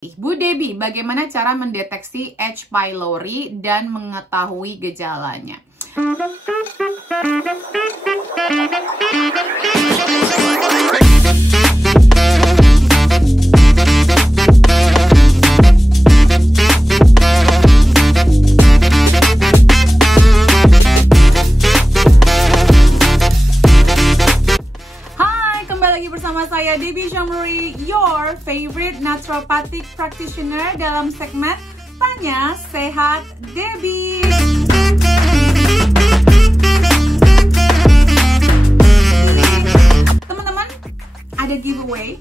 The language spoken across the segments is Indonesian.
Bu Debbie, bagaimana cara mendeteksi H. pylori dan mengetahui gejalanya? Bersama saya Debbie Syamuri, your favorite naturopathic practitioner dalam segmen Tanya Sehat Debbie. Teman-teman, ada giveaway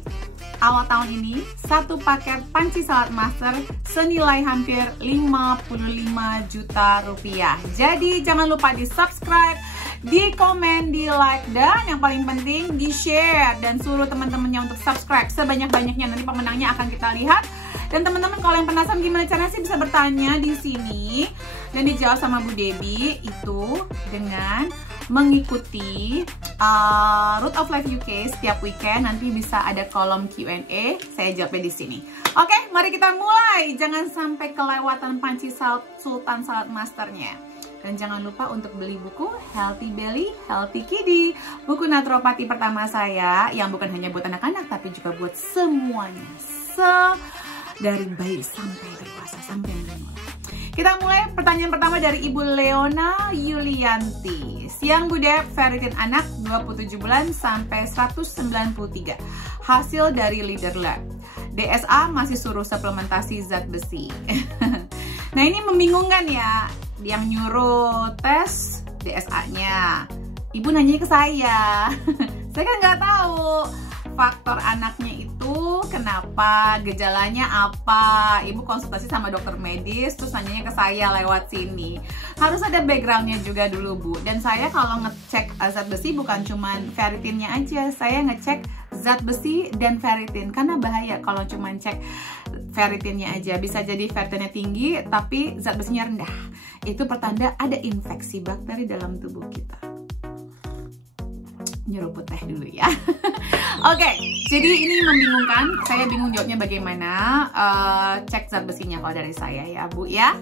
awal tahun ini, satu paket panci salad master senilai hampir 55 juta rupiah. Jadi jangan lupa di subscribe, di komen, di like, dan yang paling penting di share dan suruh teman-temannya untuk subscribe sebanyak-banyaknya. Nanti pemenangnya akan kita lihat. Dan teman-teman kalau yang penasaran gimana caranya sih bisa bertanya di sini dan dijawab sama Bu Debbie itu dengan mengikuti Root of Life UK setiap weekend. Nanti bisa ada kolom Q&A, saya jawabnya di sini. Oke, mari kita mulai. Jangan sampai kelewatan panci Sultan Salad Masternya. Dan jangan lupa untuk beli buku Healthy Belly, Healthy Kiddy. Buku naturopati pertama saya yang bukan hanya buat anak-anak tapi juga buat semuanya. Dari bayi sampai dewasa, sampai menua. Kita mulai pertanyaan pertama dari Ibu Leona Yulianti. Siang Bu Deb, ferritin anak 27 bulan sampai 193. Hasil dari Leader Lab. DSA masih suruh suplementasi zat besi. Nah ini membingungkan ya. Yang nyuruh tes DSA-nya, ibu nanya ke saya. Saya kan nggak tahu faktor anaknya itu kenapa, gejalanya apa. Ibu konsultasi sama dokter medis, terus nanyanya ke saya lewat sini. Harus ada backgroundnya juga dulu Bu. Dan saya kalau ngecek zat besi bukan cuman ferritinnya aja, saya ngecek zat besi dan ferritin. Karena bahaya kalau cuman cek ferritinnya aja, bisa jadi ferritinnya tinggi tapi zat besinya rendah. Itu pertanda ada infeksi bakteri dalam tubuh kita. Nyeruput teh dulu ya. Oke, jadi ini membingungkan. Saya bingung jawabnya bagaimana. Cek zat besinya kalau dari saya ya Bu ya.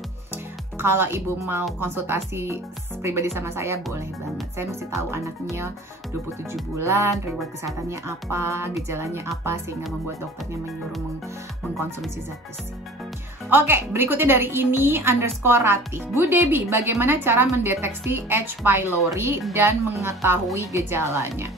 Kalau ibu mau konsultasi pribadi sama saya boleh banget. Saya mesti tahu anaknya 27 bulan, riwayat kesehatannya apa, gejalanya apa, sehingga membuat dokternya menyuruh mengkonsumsi zat besi. Oke, berikutnya dari ini _Ratih. Bu Debbie, bagaimana cara mendeteksi H. pylori dan mengetahui gejalanya?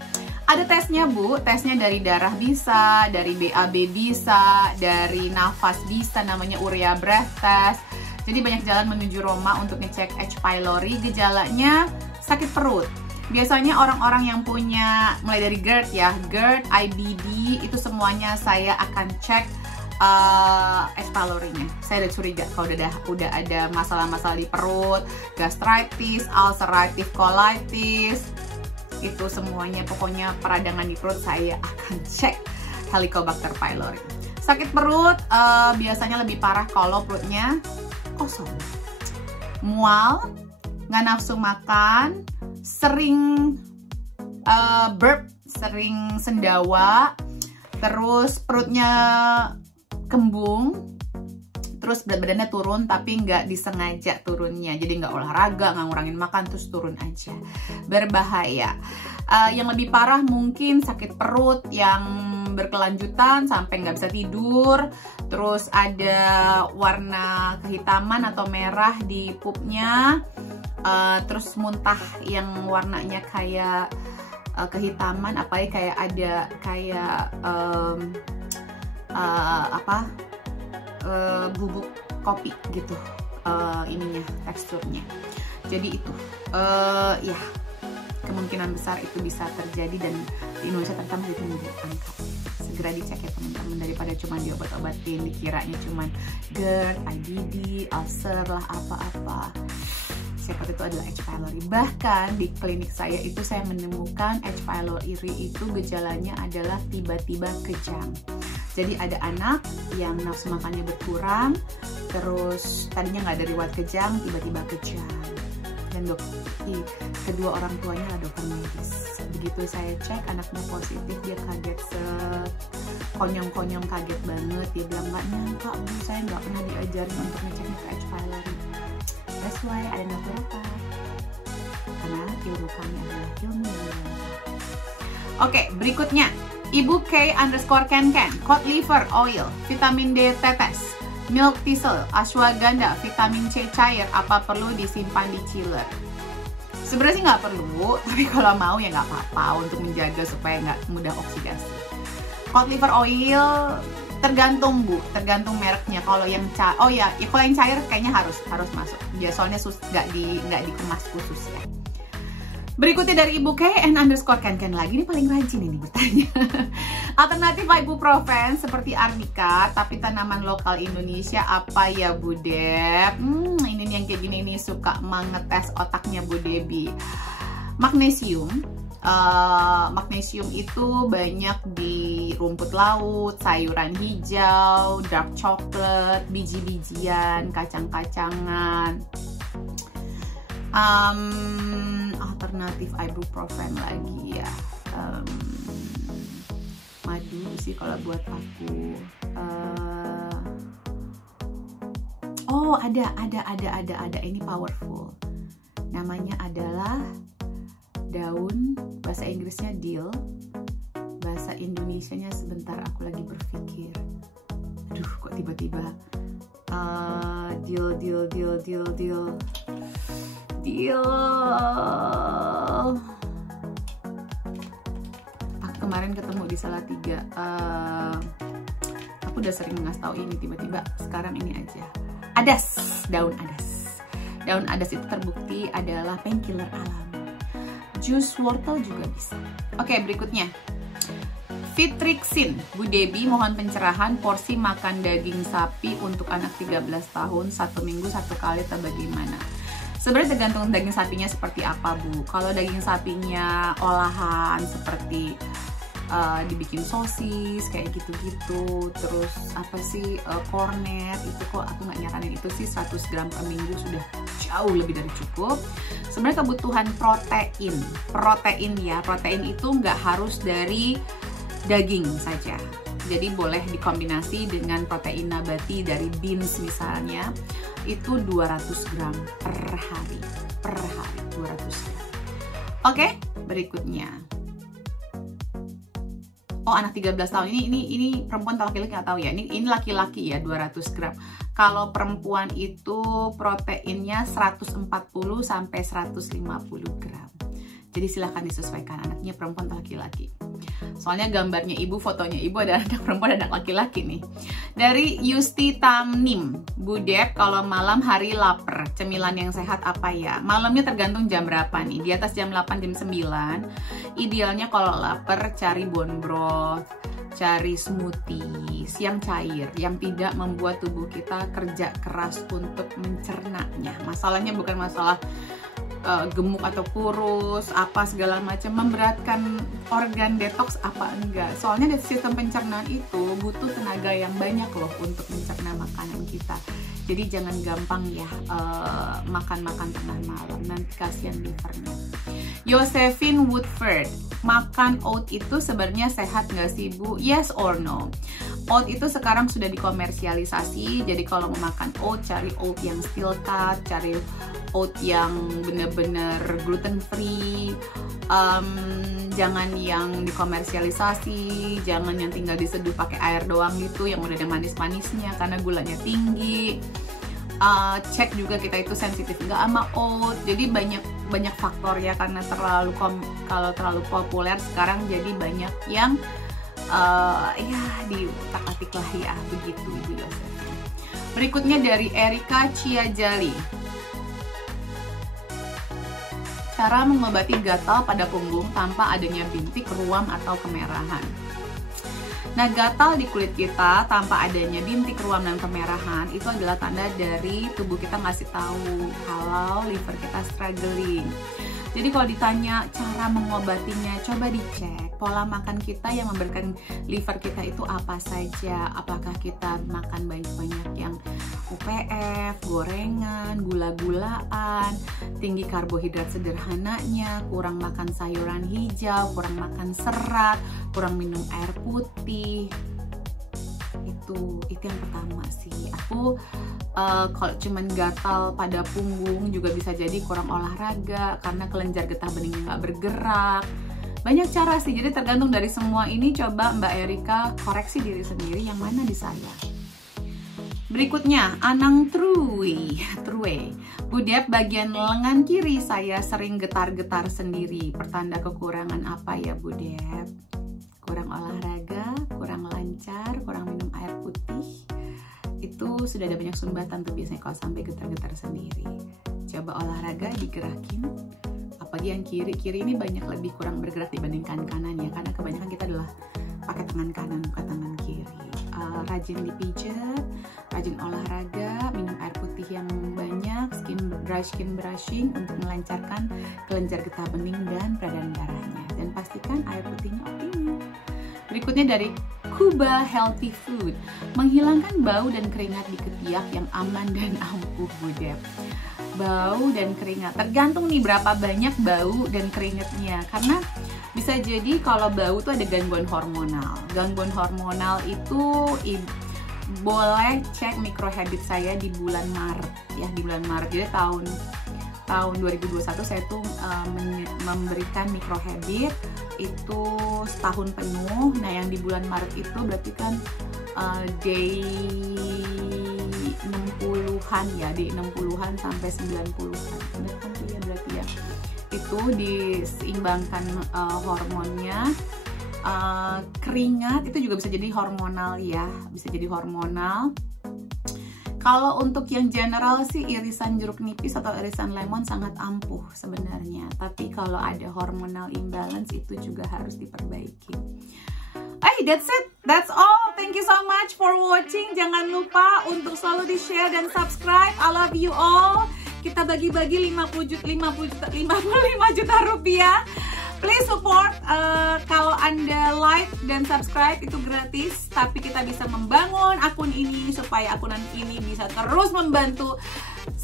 Ada tesnya Bu, tesnya dari darah bisa, dari BAB bisa, dari nafas bisa, namanya urea breath test. Jadi banyak jalan menuju Roma untuk ngecek H. pylori. Gejalanya sakit perut. Biasanya orang-orang yang punya, mulai dari GERD ya, GERD, IBD, itu semuanya saya akan cek H. pylori-nya. Saya udah curiga kalau udah ada masalah-masalah di perut, gastritis, ulcerative colitis, itu semuanya pokoknya peradangan di perut saya akan cek Helicobacter pylori. Sakit perut biasanya lebih parah kalau perutnya kosong, mual, nggak nafsu makan, sering burp, sering sendawa, terus perutnya kembung, terus berat badannya turun tapi nggak disengaja turunnya, jadi nggak olahraga, nggak ngurangin makan, terus turun aja, berbahaya. Yang lebih parah mungkin sakit perut yang berkelanjutan sampai nggak bisa tidur, terus ada warna kehitaman atau merah di pupnya, terus muntah yang warnanya kayak kehitaman, apalagi kayak ada kayak bubuk kopi gitu ininya, teksturnya. Jadi itu ya kemungkinan besar itu bisa terjadi dan di Indonesia ternyata masih tinggi angka. Segera dicek ya teman-teman, daripada cuma diobat-obatin dikiranya cuma GERD, IBD, ulcer lah apa-apa. Siapa itu adalah H. pylori. Bahkan di klinik saya itu saya menemukan H. pylori itu gejalanya adalah tiba-tiba kejang. Jadi ada anak yang nafsu makannya berkurang, terus tadinya nggak ada riwayat kejang, tiba-tiba kejang. dan kedua orang tuanya adalah dokter medis. Begitu saya cek anaknya positif, dia kaget konyong-konyong, kaget banget. Dia bilang nggak nyangka Bu, saya nggak pernah diajarin untuk ngecek H. pylori. That's why ada naturopat, karena ilmu kami adalah ilmu yang lengkap. Oke, berikutnya Ibu K_Ken, cod liver oil, vitamin D tetes, milk thistle, ashwagandha, vitamin C cair, apa perlu disimpan di chiller? Sebenarnya sih nggak perlu, tapi kalau mau ya nggak apa-apa untuk menjaga supaya nggak mudah oksidasi. Cod liver oil tergantung Bu, tergantung mereknya. Kalau yang kalau yang cair kayaknya harus masuk. Ya soalnya nggak dikemas khusus ya. Berikutnya dari Ibu K_Ken lagi, ini paling rajin ini bertanya. Alternatif ibuprofen seperti Arnika tapi tanaman lokal Indonesia apa ya Bu Deb? Ini yang kayak gini nih suka mengetes otaknya Bu Debbie. Magnesium. Magnesium itu banyak di rumput laut, sayuran hijau, dark chocolate, biji-bijian, kacang-kacangan. Alternatif ibuprofen lagi ya, madu sih kalau buat aku. Oh ada ini powerful, namanya adalah daun, bahasa Inggrisnya dill, bahasa Indonesianya sebentar aku lagi berpikir. Aduh kok tiba-tiba dill. Aku kemarin ketemu di Salatiga. Aku udah sering ngasih tahu ini, tiba-tiba sekarang ini aja. Adas, daun adas. Daun adas itu terbukti adalah painkiller alam. Jus wortel juga bisa. Oke, berikutnya. Fitrixin, Bu Debbie mohon pencerahan porsi makan daging sapi untuk anak 13 tahun 1 minggu 1 kali atau bagaimana? Sebenarnya tergantung daging sapinya seperti apa Bu. Kalau daging sapinya olahan seperti dibikin sosis kayak gitu-gitu, terus apa sih kornet, itu kok aku nggak nyaranin itu sih. 100 gram per minggu sudah jauh lebih dari cukup. Sebenarnya kebutuhan protein ya, protein itu nggak harus dari daging saja. Jadi boleh dikombinasi dengan protein nabati dari beans misalnya, itu 200 gram per hari 200 gram. Oke, berikutnya. Oh, anak 13 tahun ini perempuan atau laki-laki nggak tahu ya. Ini laki-laki ya, 200 gram. Kalau perempuan itu proteinnya 140 sampai 150 gram. Jadi silahkan disesuaikan anaknya perempuan atau laki-laki. Soalnya gambarnya ibu, fotonya ibu ada anak perempuan, ada anak laki-laki nih. Dari Yusti Tamnim, Bu Deb, kalau malam hari lapar, cemilan yang sehat apa ya? Malamnya tergantung jam berapa nih. Di atas jam 8, jam 9. Idealnya kalau lapar cari bone broth, cari smoothies yang cair, yang tidak membuat tubuh kita kerja keras untuk mencernanya. Masalahnya bukan masalah gemuk atau kurus apa segala macam, memberatkan organ detox apa enggak. Soalnya sistem pencernaan itu butuh tenaga yang banyak loh untuk mencerna makanan kita. Jadi jangan gampang ya makan-makan tengah malam, nanti kasihan livernya. Josephine Woodford, makan oat itu sebenarnya sehat nggak sih Bu? Yes or no? Oat itu sekarang sudah dikomersialisasi, jadi kalau mau makan oat, cari oat yang steel cut, cari oat yang bener-bener gluten free, jangan yang dikomersialisasi, jangan yang tinggal diseduh pakai air doang gitu, yang udah ada manis-manisnya karena gulanya tinggi. Cek juga kita itu sensitif nggak sama oat, jadi banyak faktor ya, karena kalau terlalu populer sekarang jadi banyak yang ya diutak-atik lah ya, begitu Ibu Yosef. Berikutnya dari Erika Ciajali, cara mengobati gatal pada punggung tanpa adanya bintik, ruam atau kemerahan. Nah, gatal di kulit kita tanpa adanya bintik, ruam, dan kemerahan itu adalah tanda dari tubuh kita ngasih tahu kalau liver kita struggling. Jadi kalau ditanya cara mengobatinya, coba dicek pola makan kita yang memberikan liver kita itu apa saja. Apakah kita makan banyak-banyak yang UPF, gorengan, gula-gulaan, tinggi karbohidrat sederhananya, kurang makan sayuran hijau, kurang makan serat, kurang minum air putih. Itu yang pertama sih. Aku kalau cuman gatal pada punggung juga bisa jadi kurang olahraga karena kelenjar getah beningnya nggak bergerak. Banyak cara sih, jadi tergantung dari semua ini. Coba Mbak Erika koreksi diri sendiri yang mana di saya. Berikutnya, Anang True. Bu Dep, bagian lengan kiri saya sering getar-getar sendiri. Pertanda kekurangan apa ya Bu Dep? Kurang olahraga, kurang lancar, kurang minum air putih. Itu sudah ada banyak sumbatan tuh biasanya kalau sampai getar-getar sendiri. Coba olahraga, digerakin. Apalagi yang kiri ini banyak lebih kurang bergerak dibandingkan kanan ya, karena kebanyakan kita adalah pakai tangan kanan bukan tangan kiri. Rajin dipijat, rajin olahraga, minum air putih yang banyak, dry skin brushing untuk melancarkan kelenjar getah bening dan peredaran darahnya, dan pastikan air putihnya optimal. Berikutnya dari Kuba Healthy Food, menghilangkan bau dan keringat di ketiak yang aman dan ampuh Bu Dep. Bau dan keringat, tergantung nih berapa banyak bau dan keringatnya, karena bisa jadi kalau bau tuh ada gangguan hormonal. Gangguan hormonal itu boleh cek microhabit saya di bulan Maret ya, di bulan Maret. Jadi tahun 2021 saya tuh memberikan microhabit itu setahun penuh. Nah, yang di bulan Maret itu berarti kan day 60-an ya, day 60-an sampai 90-an. Benar kan tuh ya berarti ya. Itu diseimbangkan hormonnya. Keringat itu juga bisa jadi hormonal ya, bisa jadi hormonal. Kalau untuk yang general sih irisan jeruk nipis atau irisan lemon sangat ampuh sebenarnya, tapi kalau ada hormonal imbalance itu juga harus diperbaiki. That's it, that's all. Thank you so much for watching. Jangan lupa untuk selalu di-share dan subscribe. I love you all. Kita bagi-bagi 55 juta rupiah. Please support. Kalau Anda like dan subscribe itu gratis, tapi kita bisa membangun akun ini supaya akun ini bisa terus membantu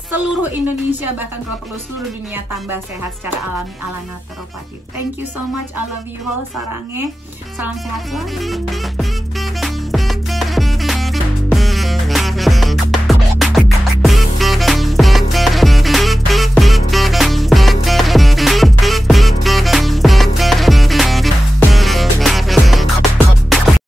seluruh Indonesia, bahkan kalau perlu seluruh dunia tambah sehat secara alami ala naturopati. Thank you so much. I love you all. Sarange. Salam sehat selalu.